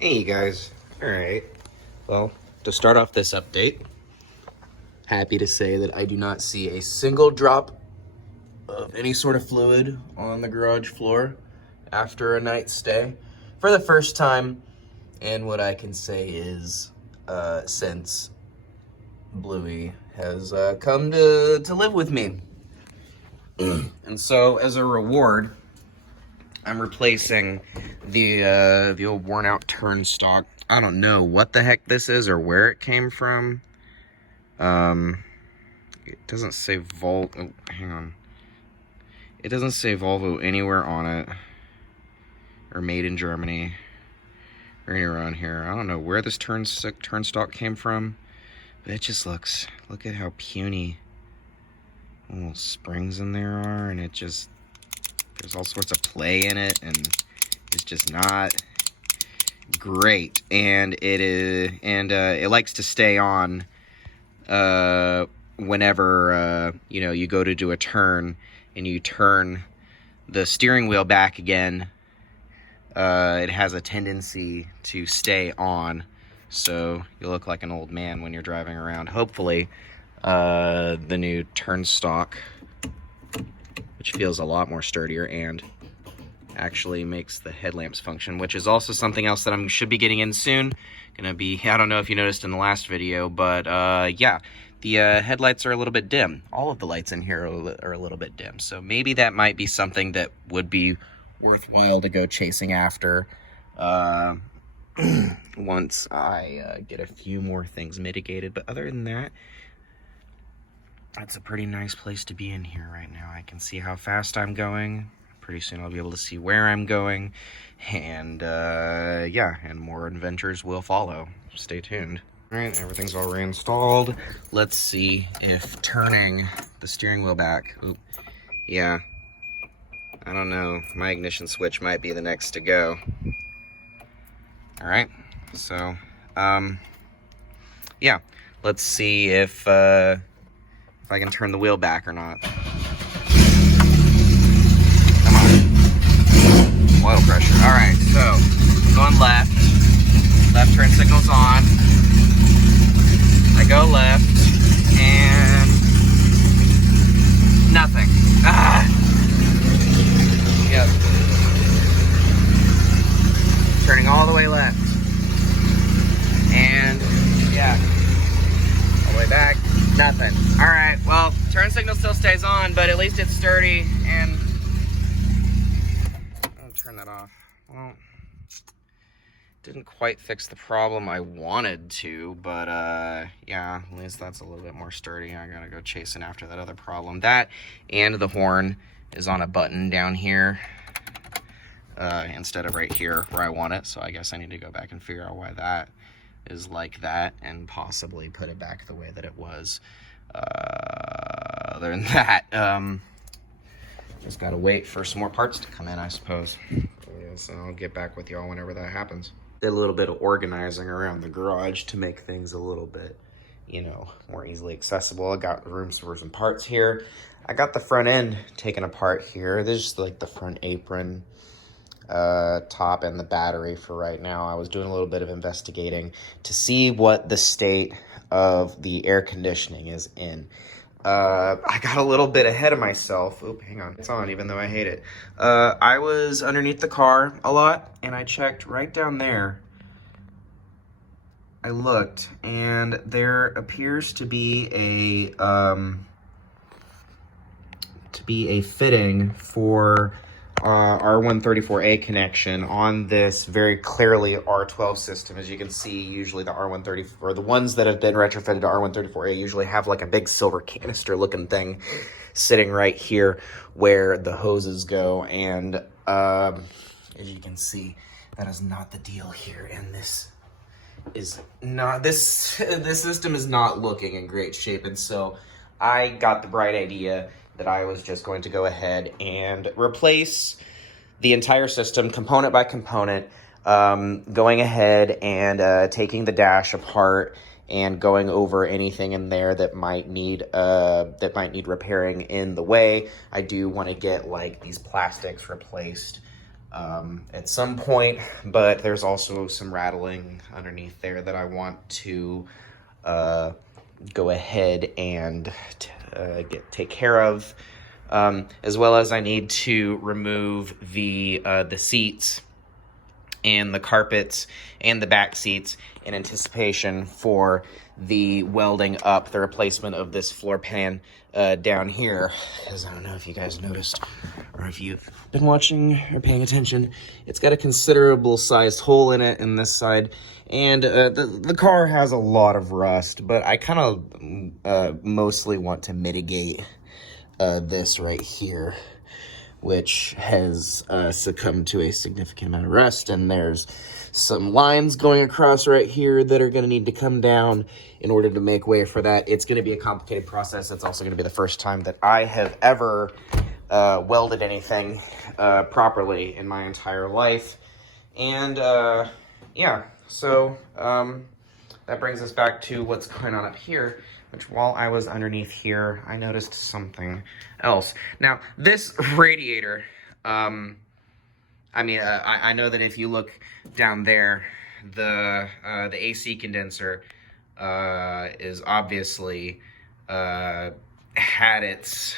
Hey guys. Alright. Well, to start off this update, happy to say that I do not see a single drop of any sort of fluid on the garage floor after a night's stay for the first time. And what I can say is, since Bluey has come to live with me. And so, as a reward, I'm replacing the old worn out turnstock. I don't know what the heck this is or where it came from. It doesn't say Volvo. Oh, hang on. It doesn't say Volvo anywhere on it, or made in Germany, or anywhere on here. I don't know where this turnstock came from, but it just looks. Look at how puny little springs in there are, and it just. There's all sorts of play in it, and it's just not great. And it likes to stay on whenever you go to do a turn and you turn the steering wheel back again. It has a tendency to stay on, so you look like an old man when you're driving around. Hopefully, the new turnstock, which feels a lot more sturdier and actually makes the headlamps function, which is also something else that I should be getting in soon. I don't know if you noticed in the last video, but yeah, the headlights are a little bit dim. All of the lights in here are a little bit dim, so maybe that might be something that would be worthwhile to go chasing after once I get a few more things mitigated. But other than that, it's a pretty nice place to be in here right now. I can see how fast I'm going. Pretty soon I'll be able to see where I'm going. And, yeah, and more adventures will follow. Stay tuned. All right, everything's all reinstalled. Let's see if turning the steering wheel back. Oop, yeah, I don't know. My ignition switch might be the next to go. All right, so, yeah, let's see if I can turn the wheel back or not. Come on. Oil pressure. All right, so going left. Left turn signal's on. I go left, and nothing. Ah! Yep. Turning all the way left. And, yeah. All the way back. Nothing. All right, well, turn signal still stays on, but at least it's sturdy, and I'll turn that off. Well, didn't quite fix the problem I wanted to, but yeah, at least that's a little bit more sturdy. I gotta go chasing after that other problem. That and the horn is on a button down here instead of right here where I want it, so I guess I need to go back and figure out why that is like that and possibly put it back the way that it was. Other than that, just gotta wait for some more parts to come in, I suppose. So I'll get back with y'all whenever that happens. Did a little bit of organizing around the garage to make things a little bit, more easily accessible. I got rooms for some parts here. I got the front end taken apart here. There's just like the front apron, top, and the battery for right now. I was doing a little bit of investigating to see what the state of the air conditioning is in. I got a little bit ahead of myself. Oop, hang on. It's on, even though I hate it. I was underneath the car a lot, and I checked right down there. I looked, and there appears to be a fitting for R134A connection on this very clearly R12 system. As you can see, usually the R134, or the ones that have been retrofitted to R134A, usually have like a big silver canister looking thing sitting right here where the hoses go. And as you can see, that is not the deal here. And this system is not looking in great shape. And so I got the bright idea that I was just going to go ahead and replace the entire system, component by component, going ahead and taking the dash apart and going over anything in there that might need repairing in the way. I do want to get like these plastics replaced at some point, but there's also some rattling underneath there that I want to go ahead and take care of, as well as I need to remove the seats and the carpets and the back seats in anticipation for the welding up, the replacement of this floor pan down here. Because I don't know if you guys noticed or if you've been watching or paying attention, it's got a considerable sized hole in it in this side, and the car has a lot of rust, but I kind of mostly want to mitigate this right here, which has succumbed to a significant amount of rust, and there's some lines going across right here that are going to need to come down in order to make way for that. It's going to be a complicated process. It's also going to be the first time that I have ever welded anything properly in my entire life, and yeah, so that brings us back to what's going on up here, which while I was underneath here, I noticed something else. Now, this radiator, I know that if you look down there, the AC condenser is obviously had its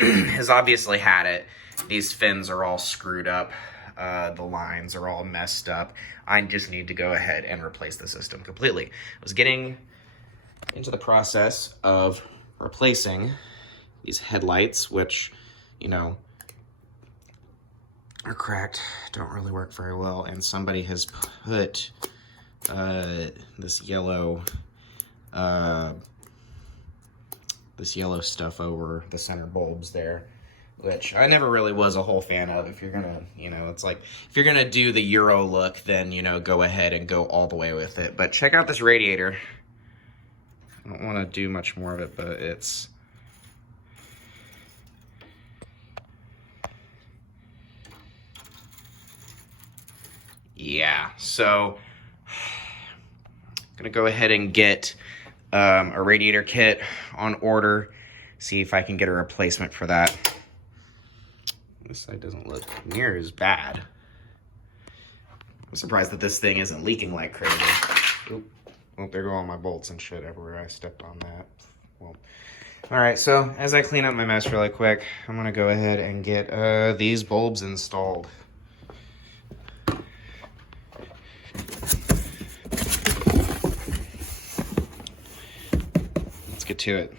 has obviously had it. These fins are all screwed up. The lines are all messed up. I just need to go ahead and replace the system completely. I was getting into the process of replacing these headlights, which, you know, are cracked, don't really work very well, and somebody has put this yellow stuff over the center bulbs there, which I never really was a whole fan of. If you're gonna, you know, it's like, if you're gonna do the Euro look, then, you know, go ahead and go all the way with it. But check out this radiator. I don't want to do much more of it, but it's... yeah, so I'm gonna go ahead and get a radiator kit on order, see if I can get a replacement for that. This side doesn't look near as bad. I'm surprised that this thing isn't leaking like crazy. Oop. Oh, there go all my bolts and shit everywhere. I stepped on that. Well, all right, so as I clean up my mess really quick, I'm gonna go ahead and get these bulbs installed. Let's get to it.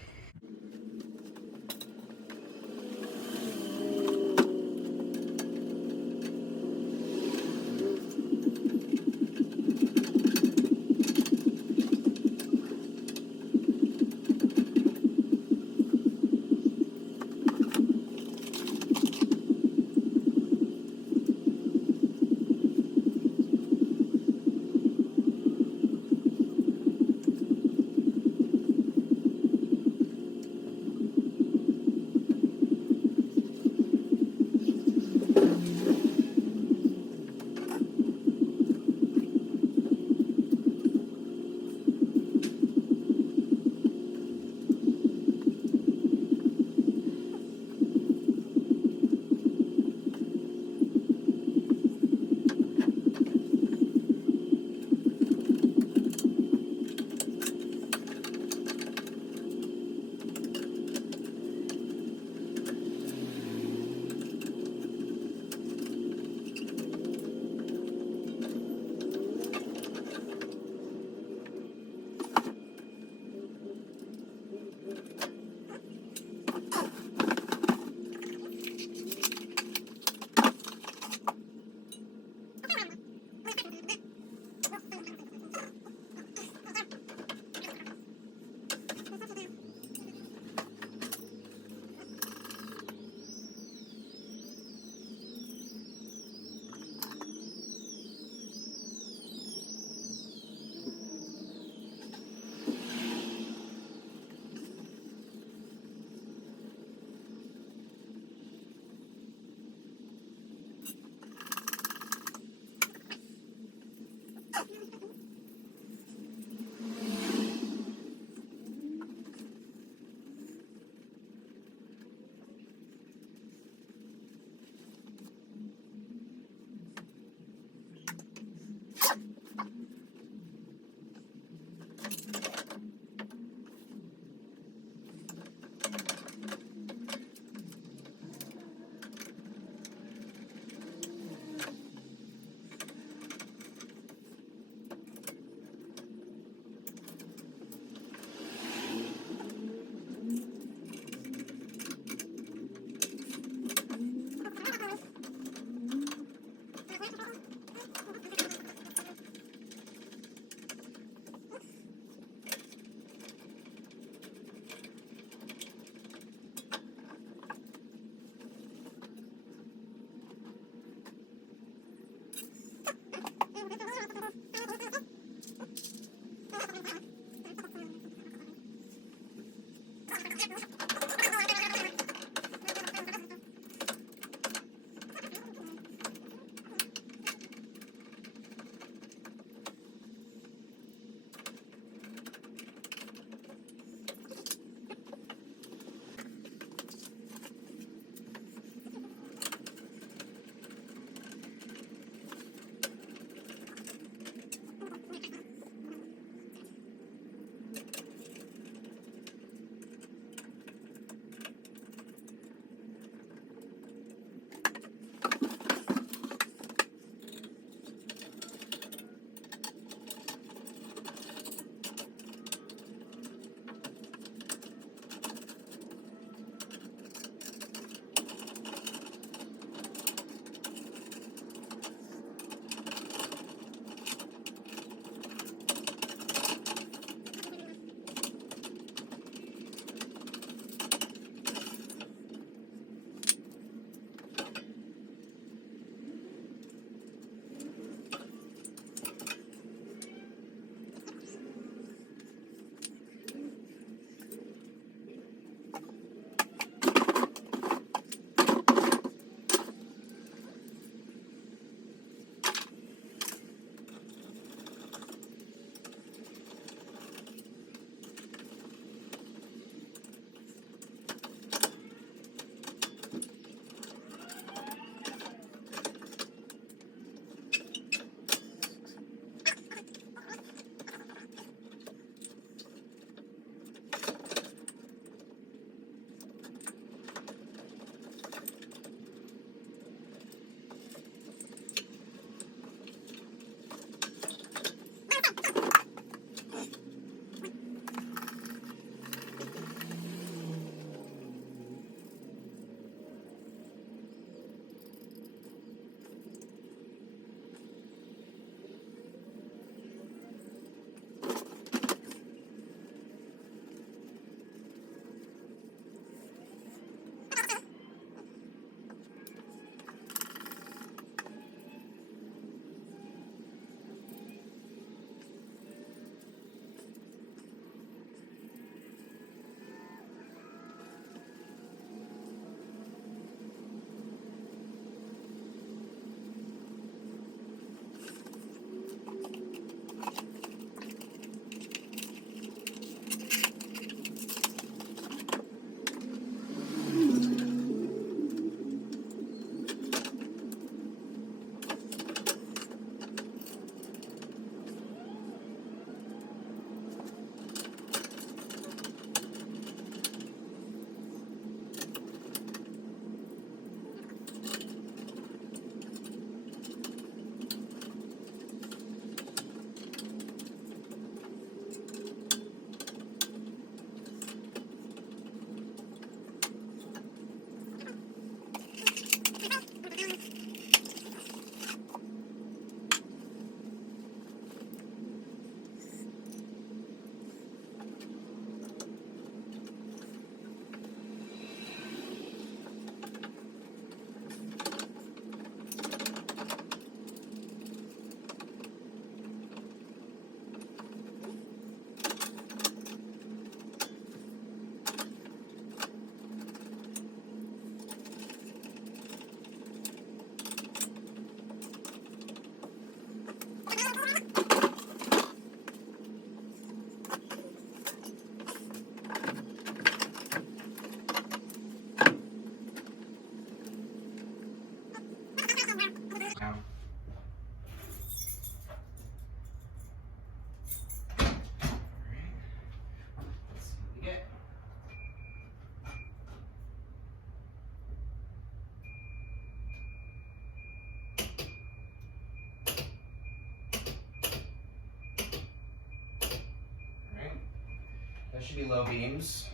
That should be low beams.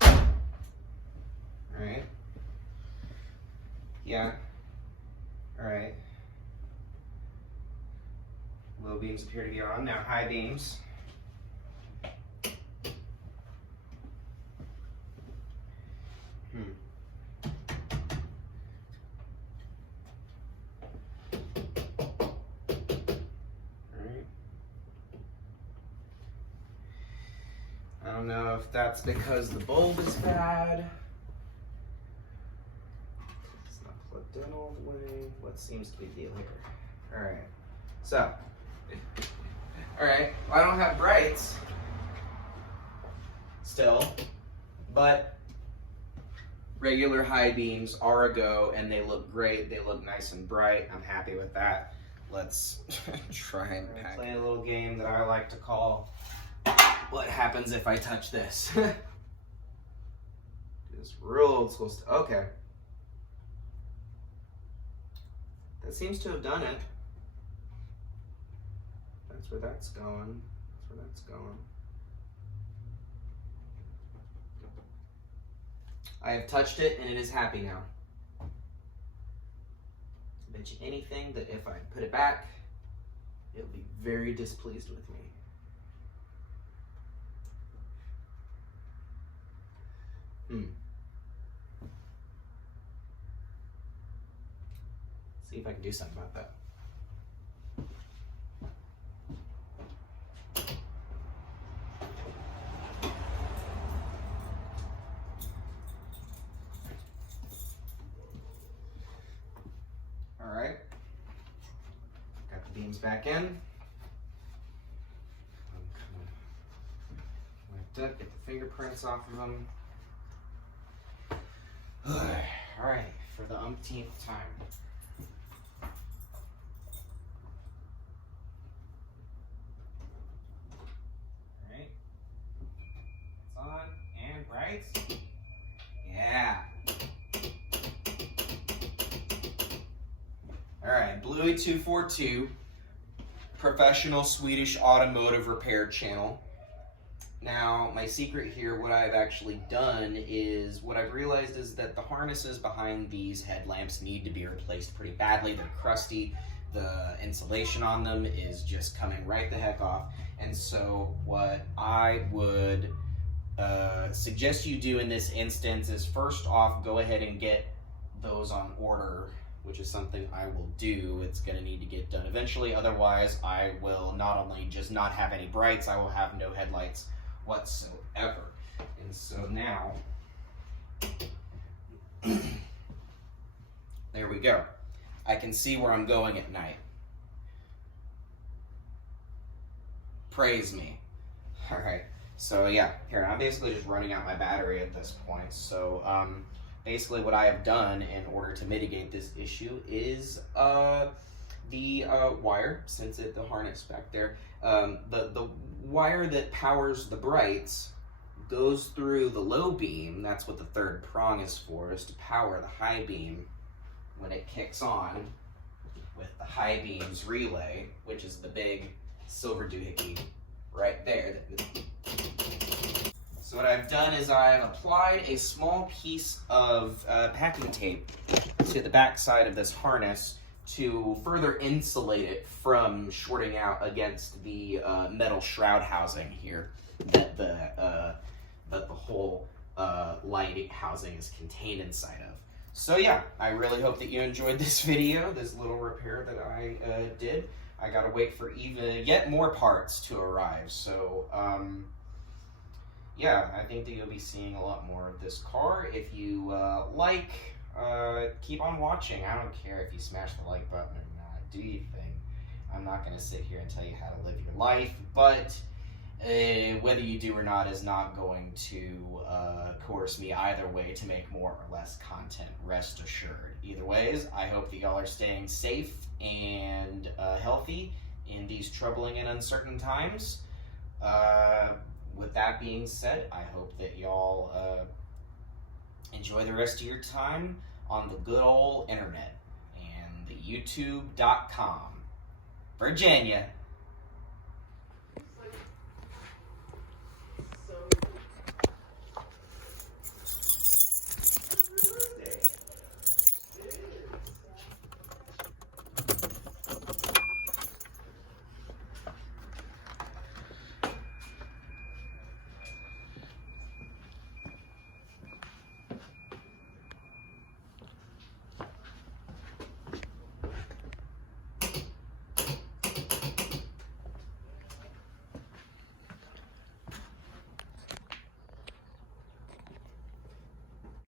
Alright. Yeah. Alright. Low beams appear to be on. Now high beams. I don't know if that's because the bulb is bad. It's not plugged in all the way. What seems to be the deal here? Alright. So. Alright. I don't have brights. Still. But regular high beams are a go, and they look great. They look nice and bright. I'm happy with that. Let's try and play a little game that I like to call what happens if I touch this. Just real old school stuff. Okay. That seems to have done it. That's where that's going. That's where that's going. I have touched it and it is happy now. I bet you anything that if I put it back, it'll be very displeased with me. See if I can do something about that. All right. Got the beams back in. Like that, get the fingerprints off of them. All right, for the umpteenth time. All right, it's on and brights. Yeah. All right, Bluey 242, professional Swedish automotive repair channel. Now, my secret here, what I've actually done is, what I've realized is that the harnesses behind these headlamps need to be replaced pretty badly. They're crusty. The insulation on them is just coming right the heck off. And so what I would suggest you do in this instance is, first off, go ahead and get those on order, which is something I will do. It's going to need to get done eventually. Otherwise, I will not only just not have any brights, I will have no headlights whatsoever. And so now, there we go. I can see where I'm going at night. Praise me. All right, so yeah, here, I'm basically just running out my battery at this point. So basically what I have done in order to mitigate this issue is the wire, since the harness back there, the wire that powers the brights goes through the low beam. That's what the third prong is for, is to power the high beam when it kicks on with the high beam's relay, which is the big silver doohickey right there. So what I've done is I've applied a small piece of packing tape to the back side of this harness to further insulate it from shorting out against the metal shroud housing here that the whole light housing is contained inside of. So yeah, I really hope that you enjoyed this video, this little repair that I did. I gotta wait for yet more parts to arrive, so yeah, I think that you'll be seeing a lot more of this car. If you keep on watching. I don't care if you smash the like button or not. Do your thing. I'm not going to sit here and tell you how to live your life, but whether you do or not is not going to coerce me either way to make more or less content, rest assured. Either ways, I hope that y'all are staying safe and healthy in these troubling and uncertain times. With that being said, I hope that y'all enjoy the rest of your time on the good old internet and the youtube.com. Virginia.